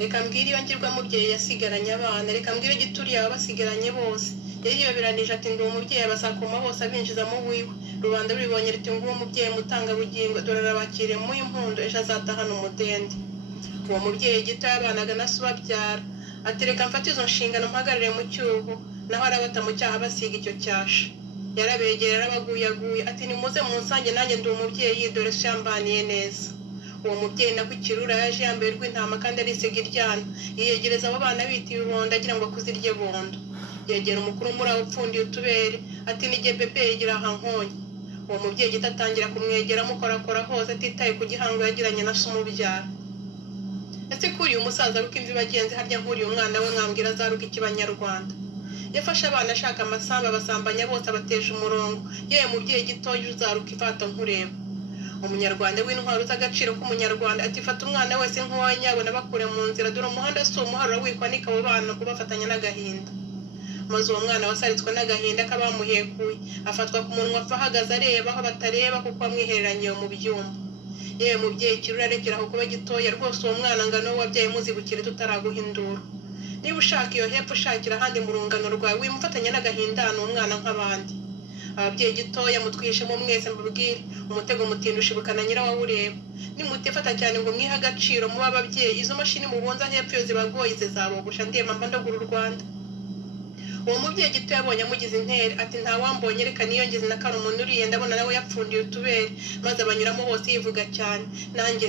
reka mbwire iyo ngirwa mubyeyi yasigaranye abana, reka mbwire gituriye aba basigaranye bose. Yariyoberanije ati ndi umubyeyi abasakuma bose abinjizamo wiwe. Rubanda rubibonye riti nguwo umubyeyi mutanga bugingo, dore arabakiriye mu impundu ejo azatahana umudende. Uwo mubyeyi gito yabanaga na se ubabyara ati reka mfate izo nshingano mpagarire mu cyuho, naho arabata mu cyaha basiga icyo cyasha. Yarabegerera arabaguyaguye ati nimuze munsange nanjye ndi umubyeyi, dore se yambaniye neza. Uwo mubyeyi nako ikirura yaje yambaye rw'intama kandi arisiga iryana, yiyegereza abo bana bita ibibondo agira ngo akuzirye bondo. Yegera umukuru muri aho upfundiye utubere ati nige bebe yigira aha nkonye. Uwo mubyeyi gito atangira kumwegera amukorakora hose atitaye ku gihango yagiranye na se umubyara. Ese kuriye umusaza aruka imvi bagenzi harya nkuriye umwana we mwambwira azaruka ikibanyarwanda. Yafashe abana ashaka amasamba abasambanya bose abateje umurongo, yewe mubyeyi gitoya uzaruka ivata nkureba. Umunyarwanda w'intwaro uzi agaciro k'umunyarwanda ati fata umwana wese nk'uwawe nyabona bakure mu nzira, dore umuhanda si umuharuro wikwa n'ikabo bana kubafatanya n'agahinda. Maze uwo mwana wasaritswe n'agahinda k'abamuhekuye afatwa ku munwa apfa ahagaze areba aho batareba kuko amwihereranye mu byumba. Yewe mubyeyi kirura rekera aho kuba gitoya rwose uwo mwana ngano wabyaye muzibukire tutaraguhindura. Niba ushaka iyo hepfo ushakira ahandi mu rungano rwawe wimufatanya n'agahinda ni umwana nk'abandi. Ababyeyi gitoya mutwishemo mwese mbabwire umutego mutindi ushibukana nyirawawureba. Nimutefata cyane ngo mwihe agaciro muba ababyeyi, izo mashini mubunza hepfo iyo zibagoye zizabogosha ndema mba ndagura u Rwanda. Uwo mubyeyi gito yabonye amugize intere ati nta wambonye reka niyongeze na kare umuntu uriye ndabona nawe yapfundiye utubere, maze abanyuramo bose yivuga cyane. Nanjye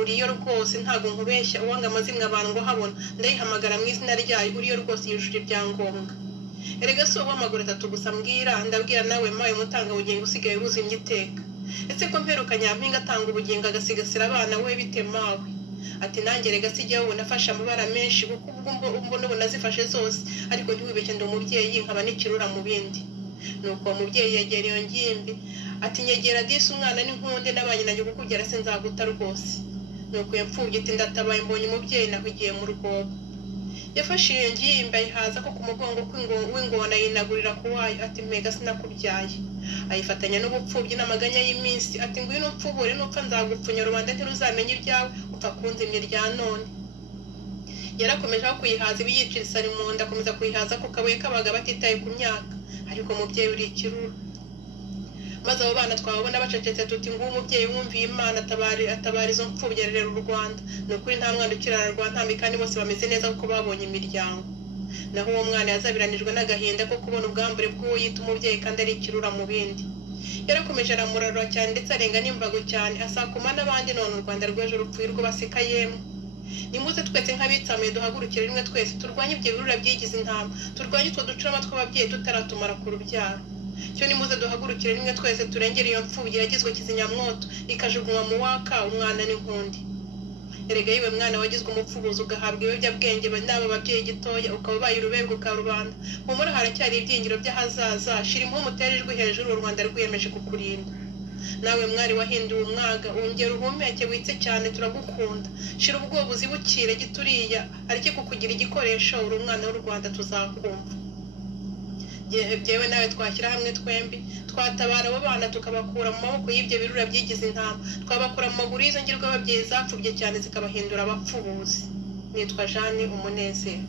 uriyo rwose ntago nkubeshya, uwanga amazimwe abantu ngo habona ndayihamagara mu izina ryayo, uriyo rwose yujuje ibyangombwa. Erega si uwo amaguru atatu gusa mbwira, ndabwira nawe mawe mutanga ubugingo usigaye buzimye iteka. Ese ko mperuka nyampinga atanga ubugingo agasigasira abana we bite mawe? Ati nanjye rega sijya wowe nafashe amabara menshi kuko ubwo n'ubu nazifashe zose, ariko ntiwibeshye ndi umubyeyi nkaba n'ikirura mu bindi. Nuko uwo mubyeyi yegera iyo ngimbi ati nyegera disi umwana n'inkunde n'abanye nanjye kukugera sinzaguta rwose. Nuko iyo mfubyi iti ndatabaye mbonye umubyeyi nahugiye mu rwobo. Yafashe iyo ngimbi ayihaza ko ku mugongo w'ingona yinagurira ku wayo ati mpega sinakubyaye. Ayifatanya n'ubupfubyi n'amaganya y'iminsi ati ngwino upfubure nupfa nzagupfunya rubanda ntiruzamenye ibyawe upfa kunzimya irya none. Yarakomeje aho kuyihaza ibiyicira isari mu nda akomeza kuyihaza ku kabuye kabaga batitaye ku myaka, ariko umubyeyi uri ikirura. Maze abo bana twabona bacecetse tuti nguwo umubyeyi wumviye Imana atabara izo mfubyi arerera u Rwanda. Ni ukuri nta mwana ukirara rwa ntambi kandi bose bameze neza kuko babonye imiryango. Naho uwo mwana yazabiranijwe n'agahinda ko kubona ubwambure bw'uwo yita umubyeyi kandi ari ikirura mu bindi. Yarakomeje aramurarura cyane ndetse arenga n'imbago cyane asakuma n'abandi, none u Rwanda rw'ejo rupfuye rwo baseka yemwe. Nimuze twese nk'abitsamuye duhagurukire rimwe twese turwanye ibyo birura byigize intama, turwanye utwo ducurama tw'ababyeyi tutaratumara ku rubyaro. Cyo nimuze duhagurukire rimwe twese turengera iyo mfubyi yagizwe kizimyamwoto ikajugunywa mu waka umwana n'inkundi. Erega yiwe mwana wagizwe umupfubuzi ugahabwa ibiyobyabwenge n'aba babyeyi gitoya ukaba ubaye uruberwa ka rubanda. Humura haracyari ibyiringiro by'ahazaza, shira impumu utere ijwi hejuru u Rwanda rwiyemeje kukurinda. Nawe mwari wahinduwe umwaga wongera uhumeke witse cyane turagukunda. Shira ubwoba uzibukire gituriya arike kukugira igikoresho uri umwana w'u Rwanda tuzakumva. Byewe nawe twashyira hamwe twembi twatabara abo bana tukabakura mu maboko y'ibyo birura byigize intama, twabakura mu maguru y'izo ngirwa ababyeyi zapfubye cyane zikabahindura abapfubuzi. Nitwa Jeanne Umunezero.